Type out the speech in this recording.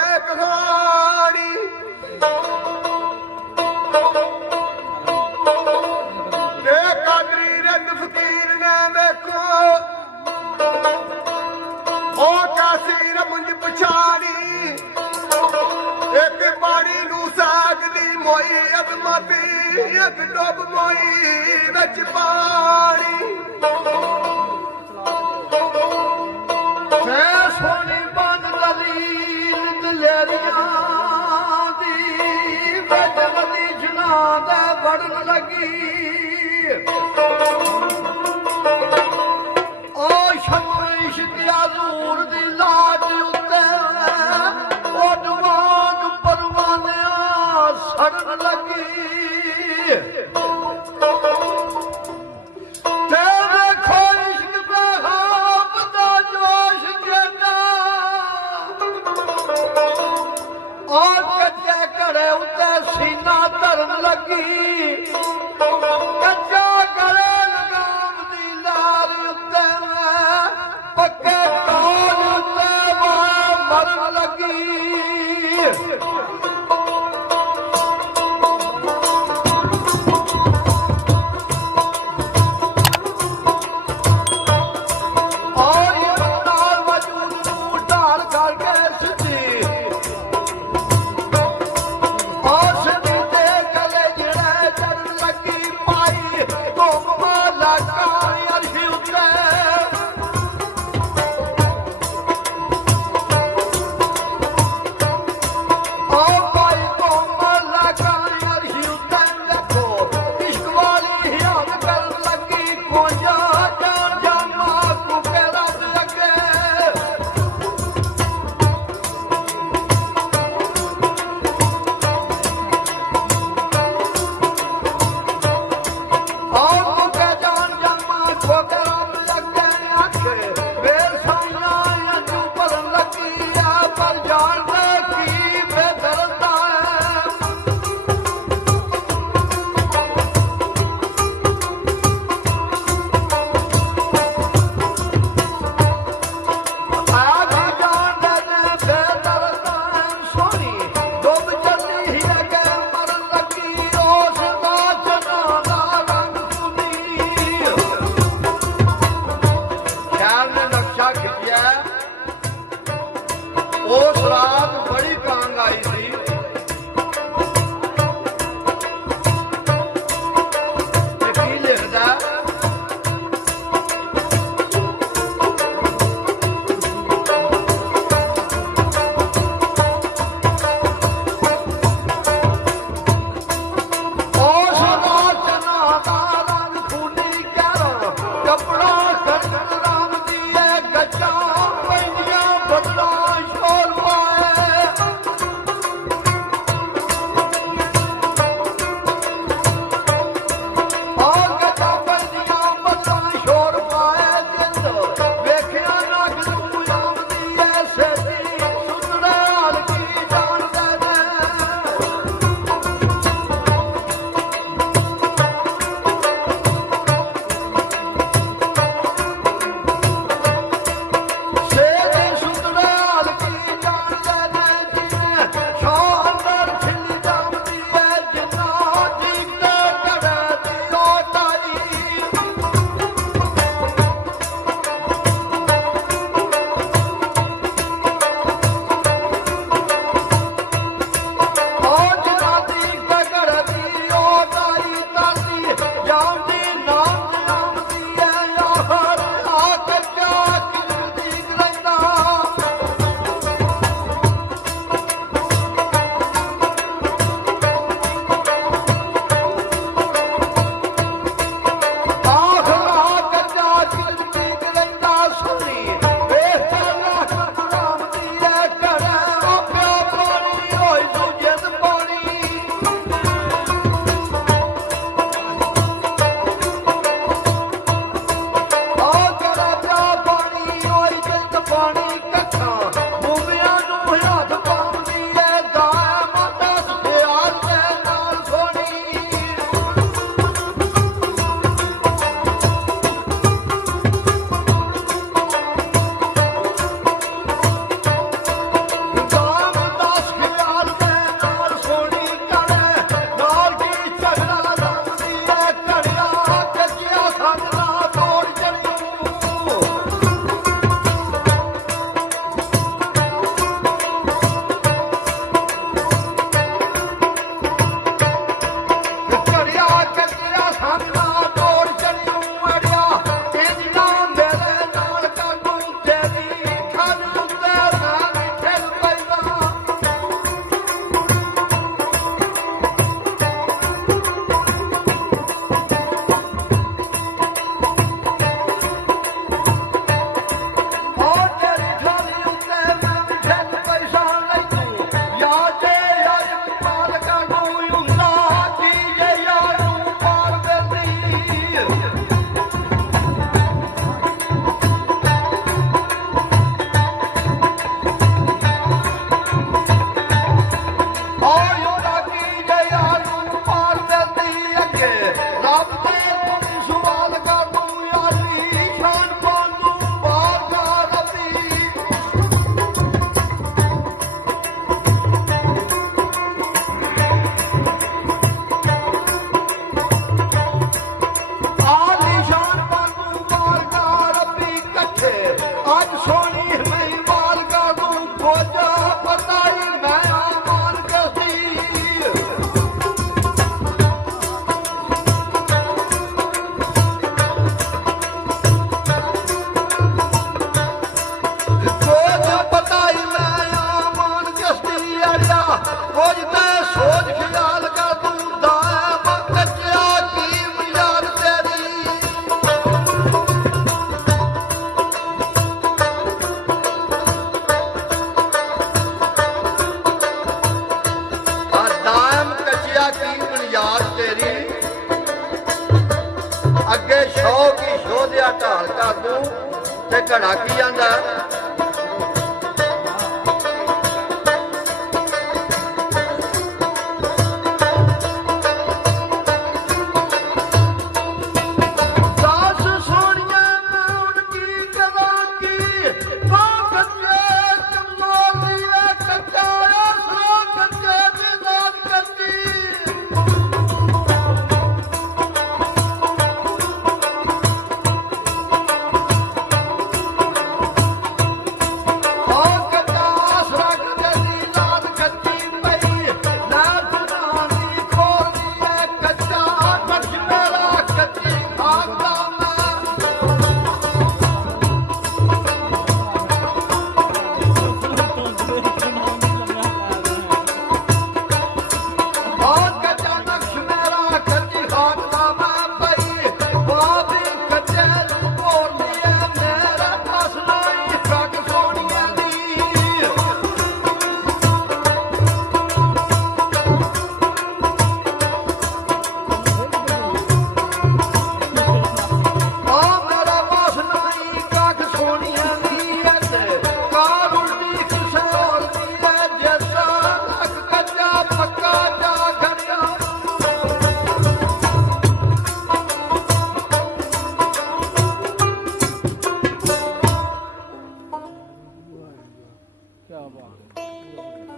के कहानी कादरी रंग फकीर ने देखो ओ कासी न मुंज पछाड़ी एक पानी नू सागदी मोई अदमती एक डुब मोई विच पानी मैं सोनी बन दलील दलेरिया दी बेजवदी जना दे बढ़न लगी ओ शमश दिया दूर दी लाज उत्ते ओ जवान परवाने सड़न लगी तेरे ख्वाहिश पे ख्वाब दा जोश देना और कच्चे घड़े उत्ते सीना धरन लगी कच्चा घड़े लगाम दी लाल उत्ते पक्के काल उत्ते मरन लगी ਕੁਝ ਤੇ ਸੋਚ ਖਿਆਲ ਕਰ ਤੂੰ ਦਾਇਮ ਕੱਚਿਆ ਕੀ ਯਾਦ ਤੇਰੀ ਦਾਇਮ ਕੱਚਿਆ ਕੀ ਬੁਨਿਆਦ ਤੇਰੀ ਅੱਗੇ ਸ਼ੌਕ ਹੀ ਸ਼ੋਧਿਆ ਢਾਲ ਕਰ ਦੂੰ ਤੇ ਘੜਾ ਕੀ ਜਾਂਦਾ ਸਾਸ ਸੋਹਣੀਆਂ ਮੈਂ ਹੁਣ ਕੀ ਕਰਾਂ ਕੀ ਬਾਹ ਕੱਚੇ ਕਮੋਲੀ ਵੇ ਕੱਚਾ ਸੋ ਕੱਚੇ ਦੀ ਦਾਤ ਕਰਦੀ क्या बात